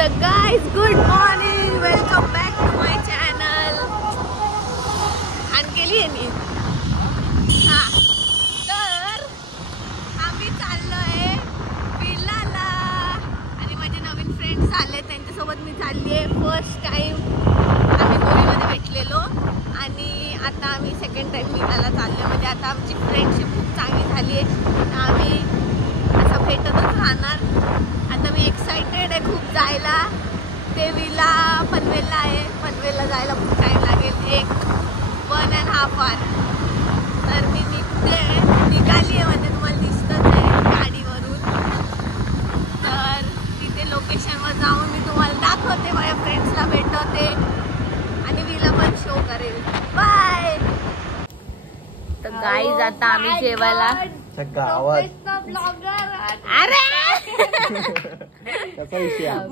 तर guys good morning, welcome back to my channel. केली आहे मी. हा तर आम्ही चाललोय विलाला आणि माझे नवीन फ्रेंड्स आले, त्यांच्यासोबत मी चालली आहे. फर्स्ट टाइम आम्ही गोव्यामध्ये भेटलेलो आणि आता आम्ही सेकंड टाइम विलाला चाललो. म्हणजे आता आमची फ्रेंडशिप खूप चांगली झाली आहे. आम्ही असं भेटतच राहणार. आता मी एक्साइटेड आहे खूप जायला. ते विला पनवेलला आहे. पनवेलला जायला खूप टाईम लागेल, 1.5 hour. तर मी निघाली आहे, म्हणजे तुम्हाला दिसतच आहे गाडीवरून. तर तिथे लोकेशनवर जाऊन मी तुम्हाला दाखवते, माझ्या फ्रेंड्सला भेटवते आणि विला पण शो करेल. बाय. तर गाईज आता आम्ही जेवायला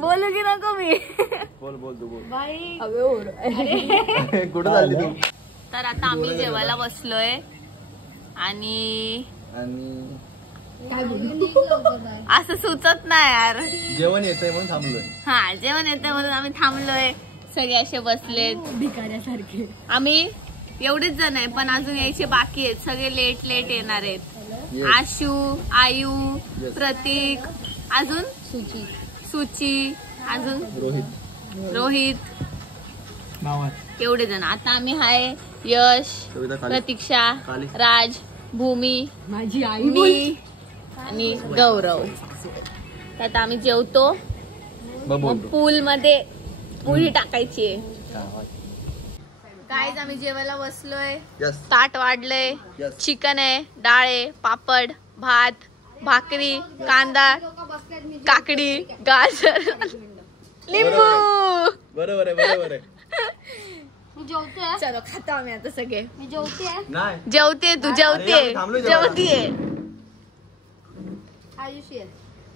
बोलू की नको मी. बोल तू बोल. तर आता आम्ही जेवायला बसलोय आणि असं सुचत नाही यार. जेवण येतंय म्हणून थांबलोय. हा जेवण येतंय म्हणून आम्ही थांबलोय. सगळे असे बसलेत भिकाऱ्यासारखे. आम्ही एवढेच जण आहे, पण अजून यायचे बाकी आहेत. सगळे लेट येणार आहेत. आशू, आयू, प्रतीक, अजून सुची, अजून रोहित, एवढे जण. आता आम्ही हाय यश, प्रतीक्षा, राज, भूमी, माझी आई, मी आणि गौरव. आता आम्ही जेवतो. पूल मध्ये पुरी टाकायची आहे. गाईज आम्ही जेवायला बसलोय. ताट वाढलंय. चिकन आहे, डाळ आहे, पापड, भात, भाकरी, कांदा, काकडी, गाजर, लिंबू. बरोबर आहे. चलो खातो आम्ही आता सगळे. मी जेवते तू जेवते.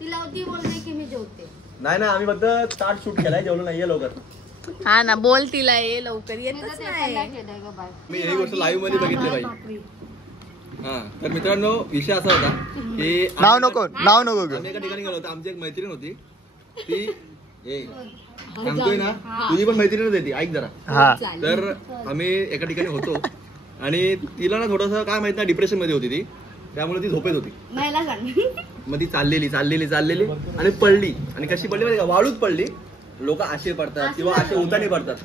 तिला होती बोलणे की मी जेवते. नाही आम्ही फक्त ताट शूट केलाय, जेवलो नाहीये लवकर. हा ना, बोल तिला ये लवकर. येतच नाही. मी ही गोष्ट लाईव्ह मध्ये बघितली बाई. हा तर मित्रांनो, विषय असा होता की नाव नको आम्ही एका ठिकाणी गेलो होतो. आमची एक मैत्रीण होती. ती सांगतोय ना, तुझी पण मैत्रीणच आहे ती, ऐक जरा. तर आम्ही एका ठिकाणी होतो आणि तिला ना थोडस काय माहित ना, डिप्रेशन मध्ये होती ती. त्यामुळे ती झोपेत होती. मग ती चाललेली आणि पडली. आणि कशी पडली माहिती का? वाळूत पडली. लोक असे पडतात किंवा असे उताने पडतात,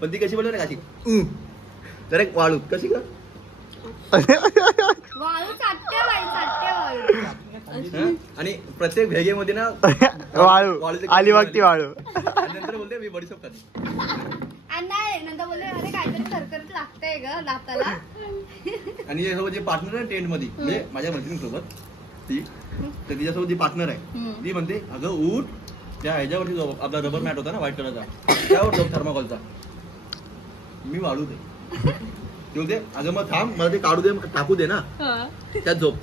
पण ती कशी पडली ना, अशी तर एक वाळूत कशी का. आणि प्रत्येक भेगेमध्ये ना वाळू आली वागती वाळू. नंतर बोलते मी बडीशोप खाते. नंतर बोलते अरे काहीतरी सरकत लागतंय ग दाताला. आणि यासोबत जे पार्टनर आहे टेंट मध्ये, म्हणजे माझ्या मैत्रिणीसोबत ती, तर तिच्यासोबत जी पार्टनर आहे ती म्हणते अगं उठ, त्या ह्याच्यावरती जो आपला रबर मॅट होता ना व्हाईट कलरचा, त्यावर झोप थर्माकोलचा. मी वाळू दे. ती बोलते अगं मग थांब, मला ते काढू दे, टाकू दे ना त्यात झोप.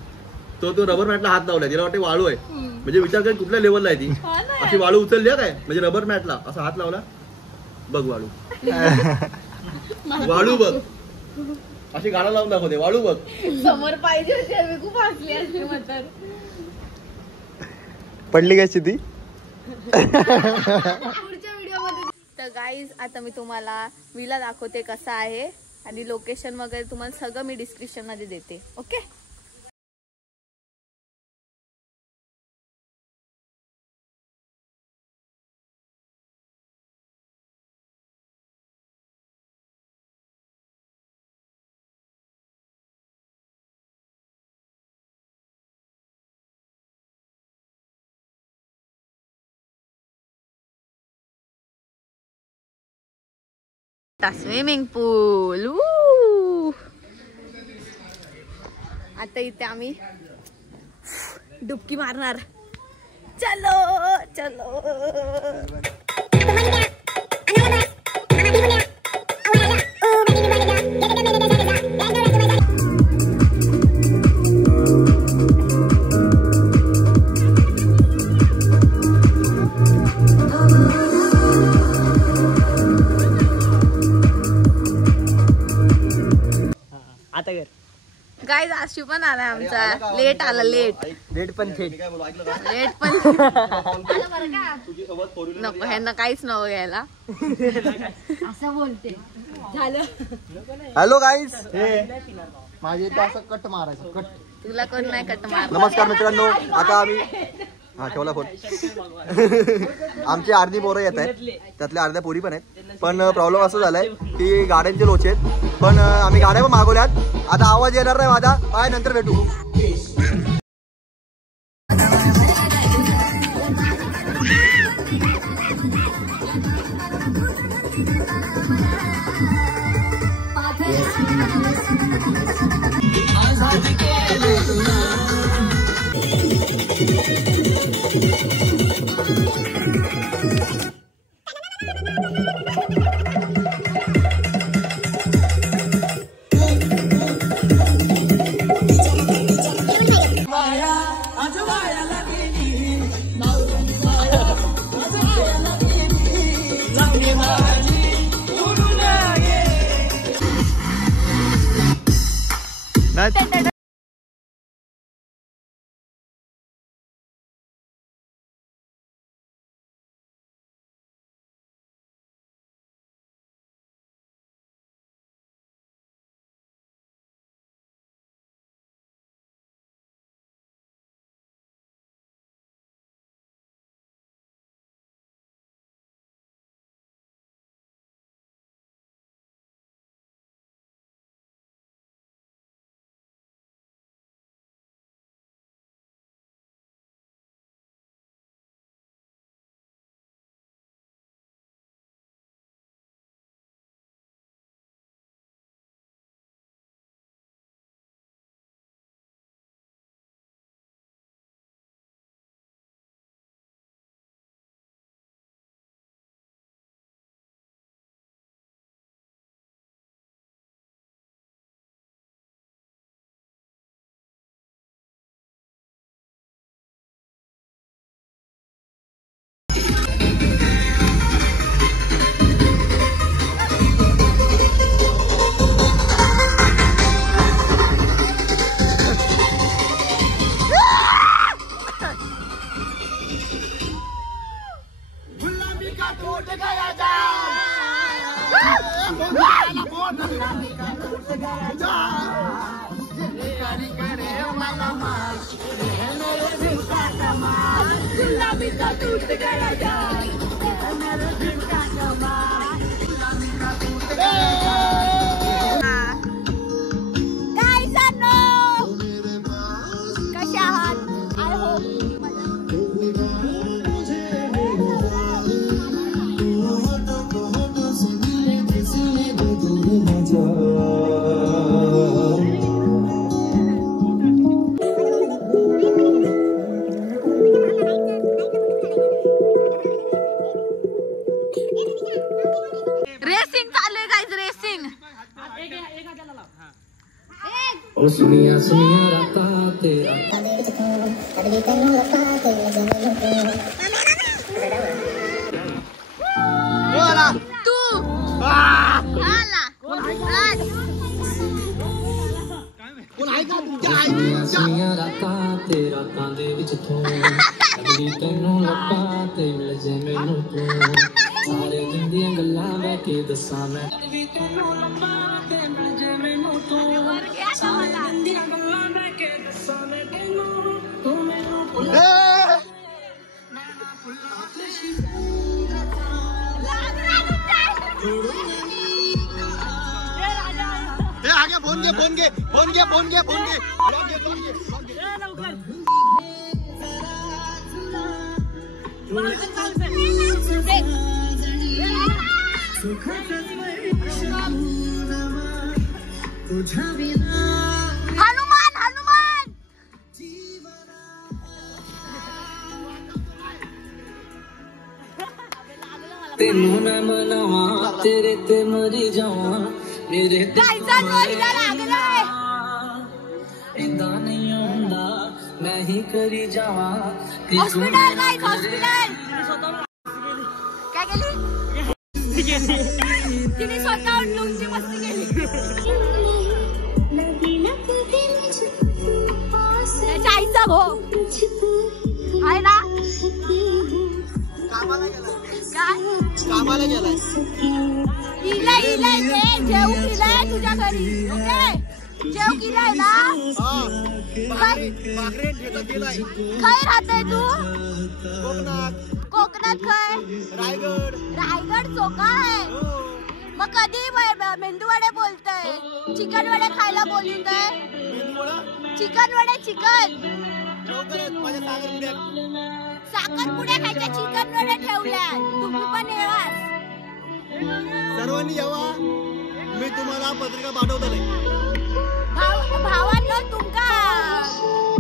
तो रबर मॅटला हात लावलाय. तिला वाटते वाळू आहे. म्हणजे विचार कर कुठल्या लेवलला आहे ती. अशी वाळू उचलली काय, म्हणजे रबर मॅटला असा हात लावला, बघ वाळू. वाळू बघ, अशी गाडा लावून दाखवते, वाळू बघ. समोर पाहिजे होती. खूप हसली असली म्हणतात. पडली कशी ती. तर गाईज आता मी तुम्हाला विला दाखवते कसा आहे आणि लोकेशन वगैरे तुम्हाला सगळं मी डिस्क्रिप्शन मध्ये देते. ओके. स्विमिंग पूल. आता इथे आम्ही डुबकी मारणार. चलो. गाईज आशू पण आला आमचा. लेट आला लेट. लेट पण थेट. लेट पण नको ह्यांना काहीच नवं घ्यायला. असं बोलते झालं. Hello guys. माझे इथे असं कट मारायचं कट. तुला कोण नाही कट मार. नमस्कार मित्रांनो. आता आम्ही हा ठेवला फोन. आमची अर्धी पोरं येत आहेत, त्यातल्या अर्ध्या पोरी पण आहेत. पण प्रॉब्लेम असं झालाय की गाड्यांचे लोचे आहेत. पण आम्ही गाड्या पण मागवल्यात. आता आवाज येणार नाही माझा. बाय, नंतर भेटू. सुनिया सुनिया राता तेरा तू सुनिया राता तेरा कांदे विच तू अगली तैनू लपा ते मिल जे मैनू तू सारे दिन दी गल्लां बैठ के दस्सां मैं अगली तैनू लपा ते मिल जे मैनू तू सारे दिन दी गल्लां बैठ के दस्सां मैं तैनू तू मैनू भुला मैं ना भुला खुशी आगे फोन घे फोन घे फोन घे फोन घे फोन घे हनुमान हनुमान तेनू मैं मनावा तेरे ते मरी जावा मेरे गाइसा नो इधर आ गए इंदा नहीं होंदा मैं ही करी जावा हॉस्पिटल गाइस हॉस्पिटल काय केली तिने स्वतःहून लुंगची मस्ती केली तुझा हो आहे ना कामाला गेलाय इलाय जेव केलाय तुझ्या घरी ओके जेव केलाय ना खय राहते तू कोकणात खय रायगड चोका आहे मग कधी मेंदू वडे बोलतय चिकन वडे खायला बोलतय चिकन वडे चिकन साखरपुड्या खायच्या चिकन वडे ठेवल्या तुम्ही पण येवा सर्वांनी यावा मी तुम्हाला पत्रिका पाठवतले भावांनो तुमका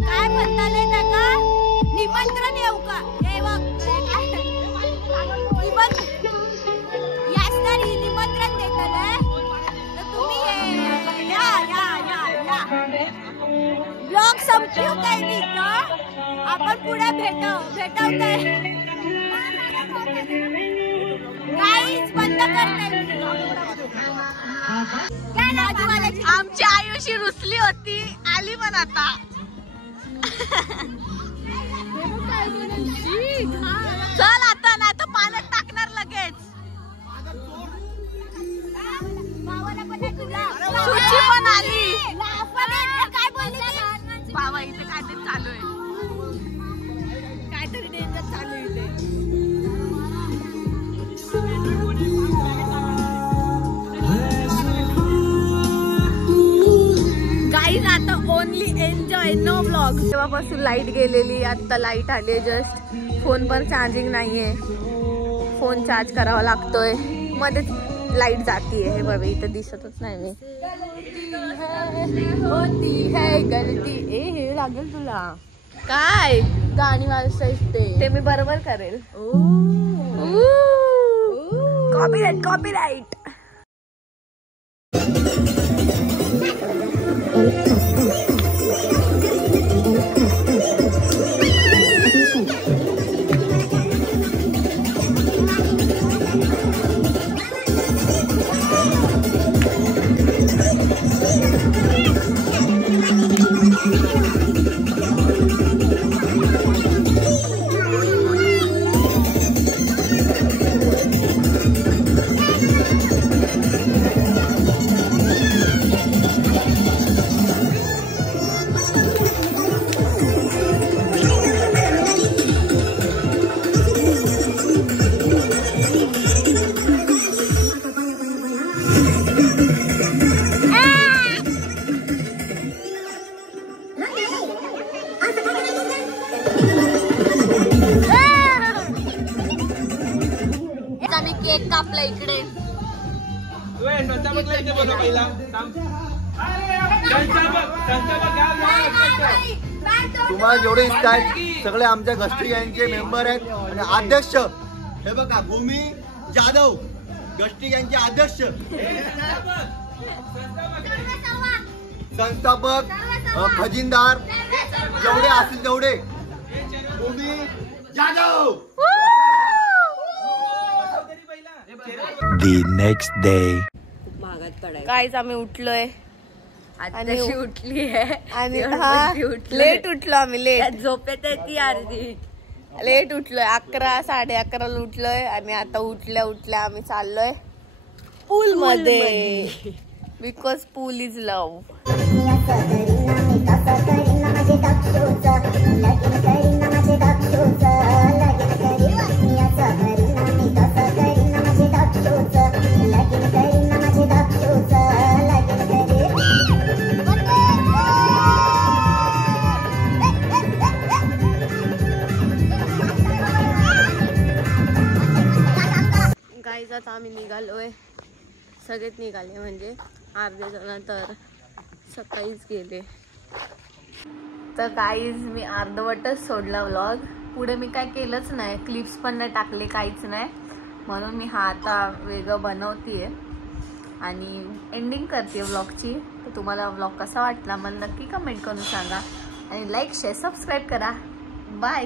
काय म्हणताले त्याका निमंत्रण येऊ का निमंत्रण देतले तर तुम्ही या ब्लॉग संपवताय मी आपण पुढे भेटवताय काहीच बंद करताय आमची आयुषी रुसली होती आली पण आता चल आता ना तर पाण्यात टाकणार लगेच सुची पण आली काय बोलली बाबा इथे काहीतरी चालू आहे काहीतरी डेंजर चालू आहे गाईज आता ओनली एन्जॉय नो ब्लॉग तेव्हापासून लाईट गेलेली आता लाईट आली जस्ट फोन पर चार्जिंग नाहीये फोन चार्ज करावा लागतोय मध्येच लाईट जातीये हे बघा इथं दिसतच नाही मी होती है गलती हे लागेल तुला काय गाणी वाजता ते मी बरोबर करेल कॉपीराइट केक कापला इकडे तुम्हाला जेवढे इष्ट आहेत सगळे आमच्या गष्टी गँगचे मेंबर आहेत आणि अध्यक्ष हे बघा भूमी जाधव गष्टी गँगचे अध्यक्ष संस्थापक खजिनदार जेवढे असतील तेवढे भूमी जाधव. The next day. काहीच आम्ही उठलोय आणि उठली आहे आणि लेट उठलो आम्ही लेट झोपेत ती अर्धी लेट उठलोय 11 11:30 उठलोय आणि आता उठल्या आम्ही चाललोय पूल मध्ये बिकॉज पूल इज लव्ह. गाईजात आम्ही निघालोय सगळेच निघाले म्हणजे अर्धे जण तर सकाळीच गेले. तर गाईज मी अर्धवटच सोडला व्लॉग पुढे मी काय केलंच नाही क्लिप्स पण नाही टाकले काहीच नाही म्हणून मी हा आता वेगळं बनवतीये आणि एंडिंग करते व्लॉगची. तर तुम्हाला व्लॉग कसा वाटला मला नक्की कमेंट करून सांगा आणि लाईक शेअर सबस्क्राईब करा. बाय.